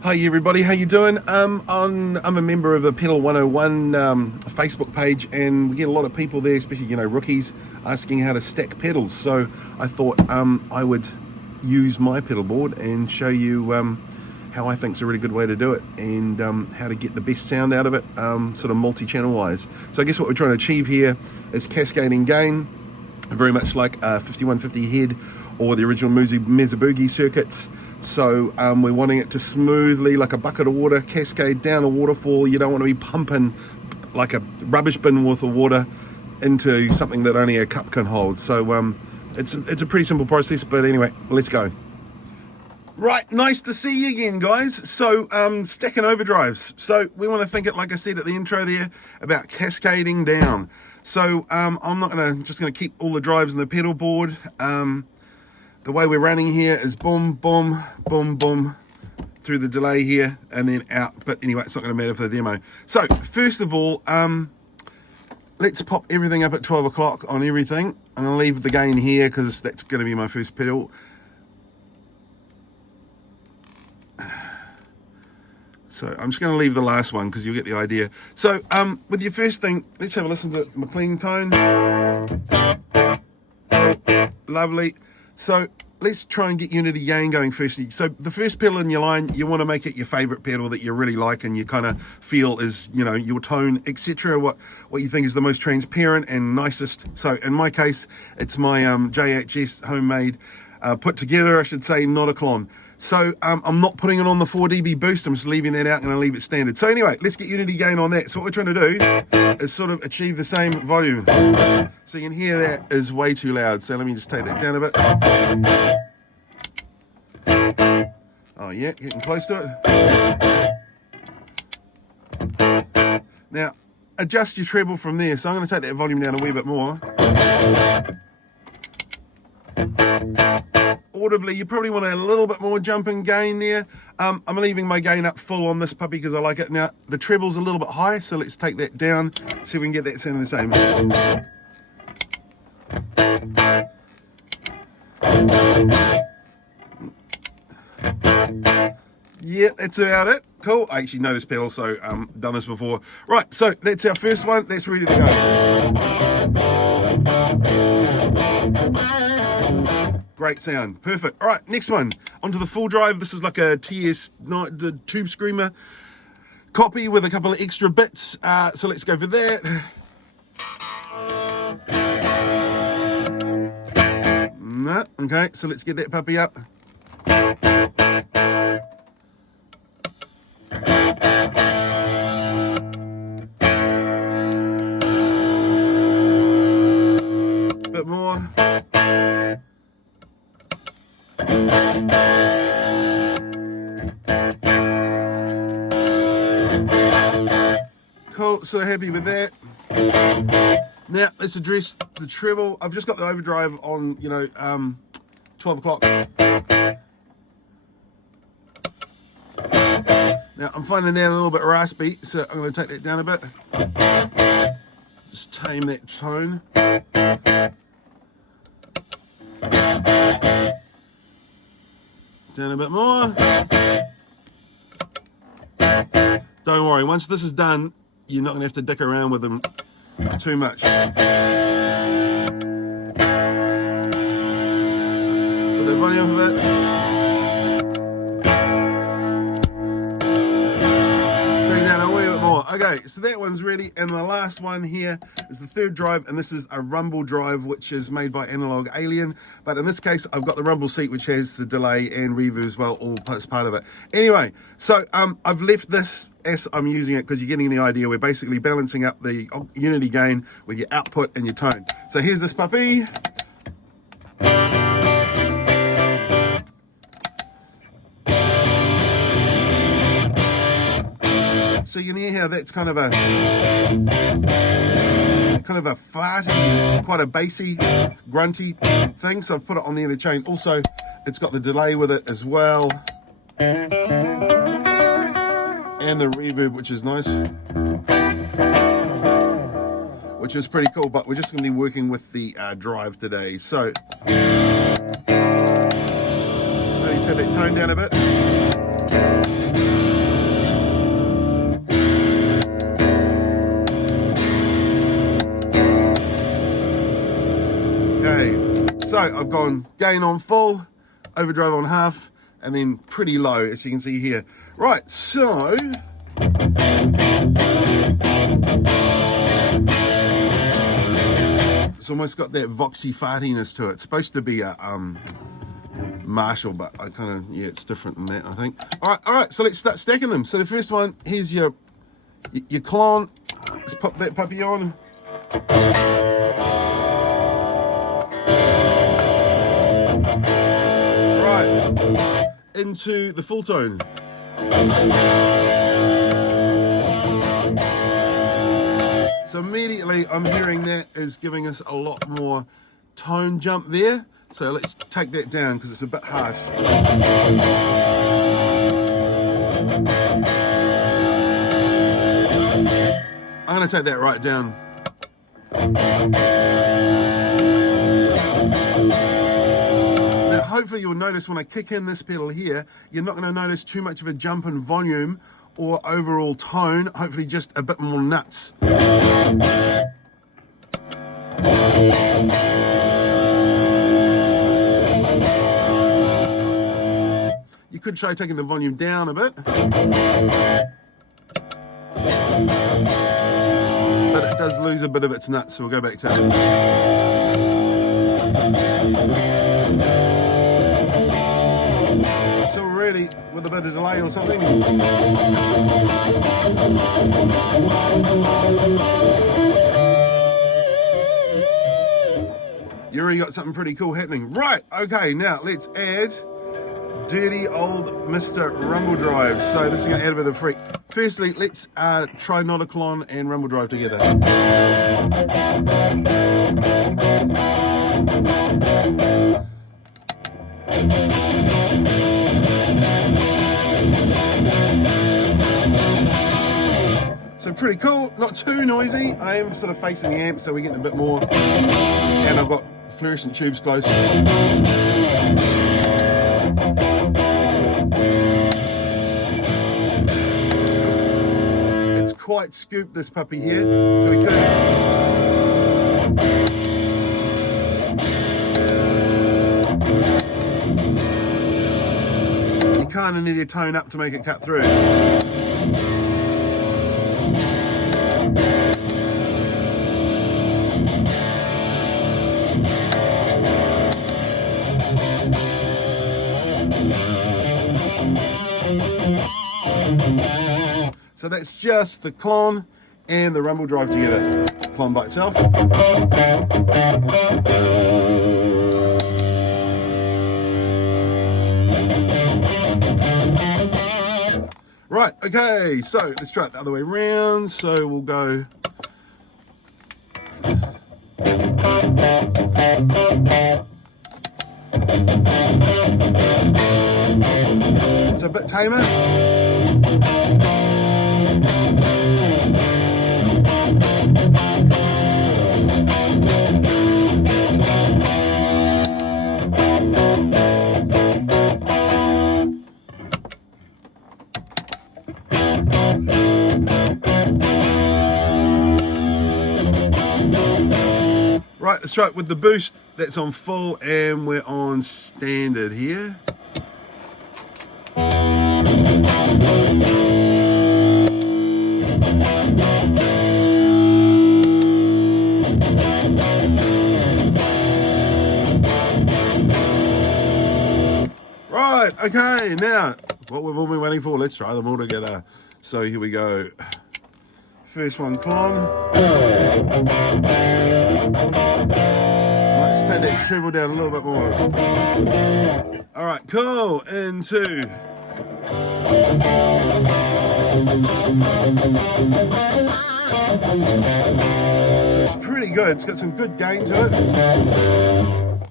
Hi everybody, how you doing? I'm a member of the Pedal 101 Facebook page, and we get a lot of people there, especially rookies, asking how to stack pedals. So I thought I would use my pedal board and show you how I think is a really good way to do it, and how to get the best sound out of it, sort of multi-channel wise. So I guess what we're trying to achieve here is cascading gain, very much like 5150 head or the original Mezaboogie circuits. So we're wanting it to smoothly, like a bucket of water, cascade down a waterfall. You don't want to be pumping like a rubbish bin worth of water into something that only a cup can hold. So it's a pretty simple process, but anyway, let's go. Right, nice to see you again, guys. So stacking overdrives. So we want to think it, like I said at the intro there, about cascading down. So I'm not just gonna keep all the drives in the pedal board. The way we're running here is boom, boom, boom, boom, through the delay here and then out. But anyway, it's not going to matter for the demo. So first of all, let's pop everything up at 12 o'clock on everything. I'm going to leave the gain here because that's going to be my first pedal. So I'm just going to leave the last one because you'll get the idea. So with your first thing, let's have a listen to my clean tone. Oh, lovely. So let's try and get unity gain going firstly. So the first pedal in your line, you want to make it your favorite pedal that you really like and you kind of feel is, your tone, etc. What you think is the most transparent and nicest. So in my case, it's my JHS homemade, put together, I should say, not a clone. So I'm not putting it on the 4 dB boost. I'm just leaving that out and I'll leave it standard. So anyway, let's get unity gain on that. So what we're trying to do is sort of achieve the same volume. So you can hear that is way too loud. So let me just take that down a bit. Oh yeah, getting close to it. Now, adjust your treble from there. So I'm going to take that volume down a wee bit more. Audibly, you probably want a little bit more jump in gain there. I'm leaving my gain up full on this puppy because I like it. Now, the treble's a little bit high, so let's take that down, see if we can get that sounding the same. Yeah, that's about it. Cool. I actually know this pedal, so done this before. Right, so that's our first one. That's ready to go. Great sound. Perfect. All right, next one. Onto the full drive. This is like a TS, the Tube Screamer copy with a couple of extra bits. So let's go for that. No, okay, so let's get that puppy up. Bit more. Cool, so happy with that. Now let's address the treble. I've just got the overdrive on, 12 o'clock. Now I'm finding that a little bit raspy, so I'm going to take that down a bit. Just tame that tone. Down a bit more. Don't worry, once this is done, you're not going to have to dick around with them too much. Put the volume up a bit. Take that a wee bit more. Okay, so that one's ready, and the last one here is the third drive, and this is a rumble drive, which is made by Analog Alien, but in this case I've got the rumble seat, which has the delay and reverb as well, all as part of it. Anyway, so I've left this as I'm using it because you're getting the idea. We're basically balancing up the unity gain with your output and your tone. So here's this puppy. So you can hear how that's kind of a farty, quite a bassy, grunty thing. So I've put it on the other chain. Also, it's got the delay with it as well, and the reverb, which is nice, which is pretty cool. But we're just going to be working with the drive today. So maybe turn that tone down a bit. So I've gone gain on full, overdrive on half, and then pretty low, as you can see here. Right, so it's almost got that voxy fartiness to it. It's supposed to be a Marshall, but I kind of, yeah, it's different than that, I think. All right, so let's start stacking them. So the first one, here's your clone. Let's pop that puppy on. Into the full tone. So immediately I'm hearing that is giving us a lot more tone jump there. So let's take that down because it's a bit harsh. I'm going to take that right down. Hopefully you'll notice when I kick in this pedal here, you're not going to notice too much of a jump in volume or overall tone, hopefully just a bit more nuts. You could try taking the volume down a bit, but it does lose a bit of its nuts, so we'll go back to it. So really, with a bit of delay or something. You already got something pretty cool happening. Right, okay, now let's add dirty old Mr. Rumble Drive. So this is going to add a bit of freak. Firstly, let's try Noticlon and Rumble Drive together. So pretty cool, not too noisy. I am sort of facing the amp, so we're getting a bit more. And I've got fluorescent tubes close. It's quite scooped, this puppy here, so we could. You kind of need to tone up to make it cut through. So that's just the clone and the Rumble Drive together. Clone by itself. Right, okay, so let's try it the other way around. So we'll go. It's a bit tamer. Right, let's try it with the boost. That's on full and we're on standard here. Right, okay, now what we've all been waiting for, let's try them all together. So here we go. First one, clone. Let's take that treble down a little bit more. All right, cool. Into. So it's pretty good. It's got some good gain to it.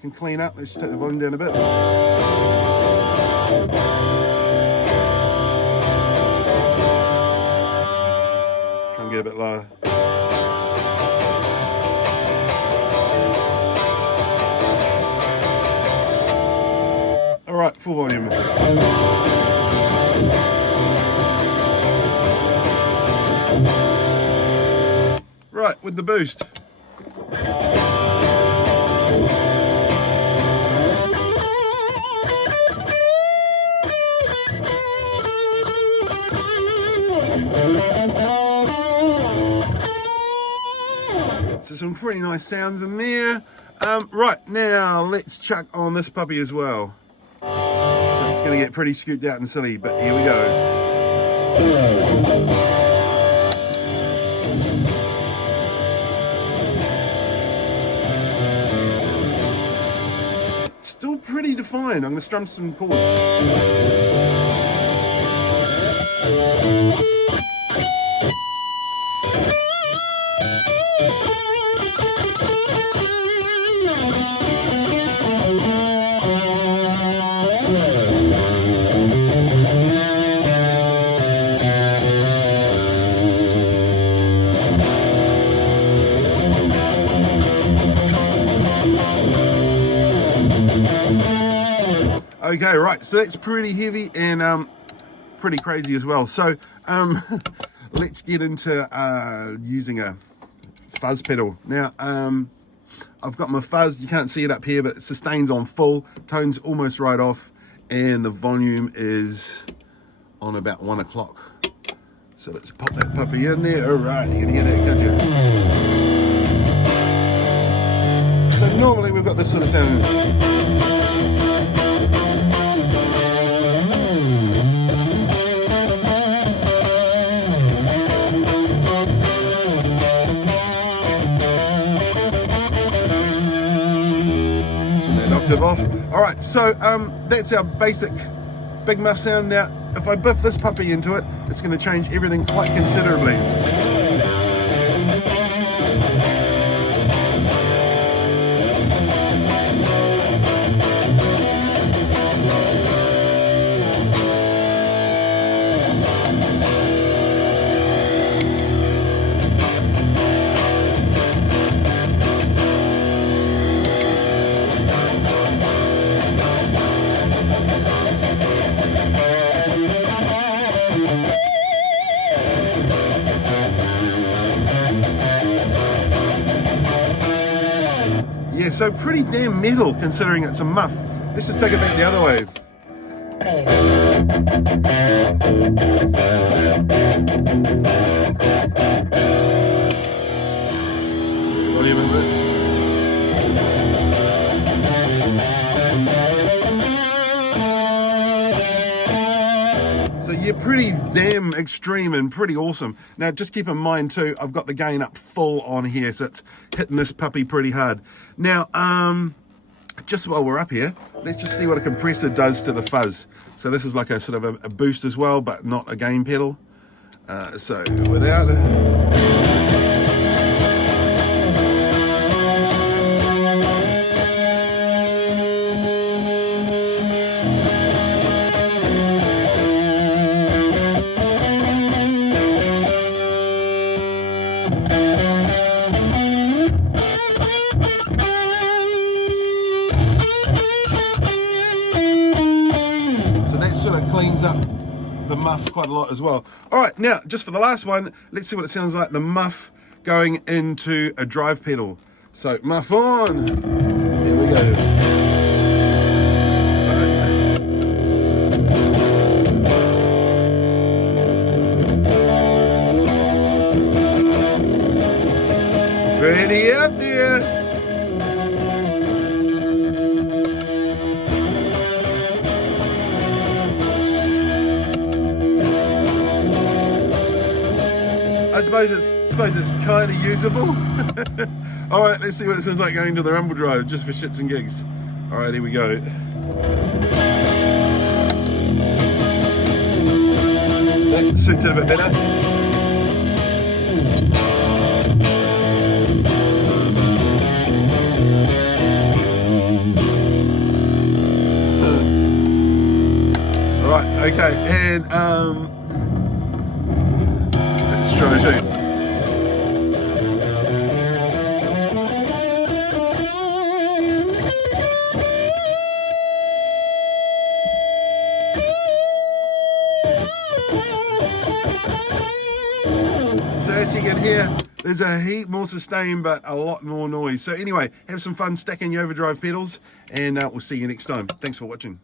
Can clean up. Let's take the volume down a bit. Try and get a bit lower. All right, full volume. Right, with the boost. So some pretty nice sounds in there. Right, now let's chuck on this puppy as well. So it's going to get pretty scooped out and silly, but here we go. Still pretty defined. I'm going to strum some chords. Okay, right, so that's pretty heavy and pretty crazy as well. So let's get into using a fuzz pedal. Now, I've got my fuzz, you can't see it up here, but it sustains on full, tone's almost right off, and the volume is on about 1 o'clock. So let's pop that puppy in there. All right, you can hear that, can't you? So normally we've got this sort of sound. Off. All right, so that's our basic big muff sound. Now, if I biff this puppy into it, it's going to change everything quite considerably. Yeah, so pretty damn metal considering it's a muff. Let's just take it back the other way. Volume a bit. So you're pretty damn extreme and pretty awesome. Now just keep in mind too, I've got the gain up full on here, so it's hitting this puppy pretty hard. Now, just while we're up here, let's just see what a compressor does to the fuzz. So this is like a sort of a boost as well, but not a gain pedal. So without sort of cleans up the muff quite a lot as well. All right, now just for the last one, let's see what it sounds like, the muff going into a drive pedal. So muff on, here we go. Pretty out there. I suppose it's kind of usable. All right, let's see what it sounds like going to the rumble drive, just for shits and gigs. All right, here we go. That suits it a bit better. Right, okay, and let's try too. So as you can hear, there's a heap more sustain, but a lot more noise. So anyway, have some fun stacking your overdrive pedals, and we'll see you next time. Thanks for watching.